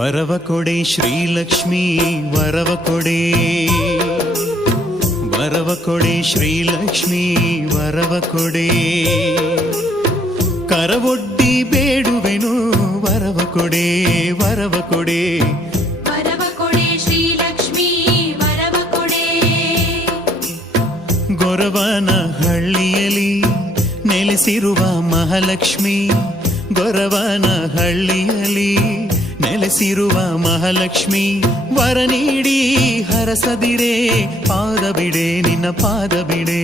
ವರವ ಕೊಡೆ ಶ್ರೀಲಕ್ಷ್ಮೀ ವರವ ಕೊಡೆ, ವರವ ಕೊಡೆ ಶ್ರೀಲಕ್ಷ್ಮೀ ವರವ ಕೊಡೆ. ಕರವೊಡ್ಡಿ ಬೇಡುವೆನು ವರವ ಕೊಡೆ, ವರವ ಕೊಡೆ. ವರವ ಕೊಡೆ ಶ್ರೀಲಕ್ಷ್ಮೀ ವರವ ಕೊಡೆ. ಗೊರವನ ಹಳ್ಳಿಯಲ್ಲಿ ನೆಲೆಸಿರುವ ಮಹಾಲಕ್ಷ್ಮಿ, ಗೊರವನ ಹಳ್ಳಿಯಲ್ಲಿ ನೆಲೆಸಿರುವ ಮಹಾಲಕ್ಷ್ಮಿ, ವರ ನೀಡಿ ಹರಸದಿರೆ ಪಾದ ಬಿಡೆ, ನಿನ್ನ ಪಾದ ಬಿಡೆ.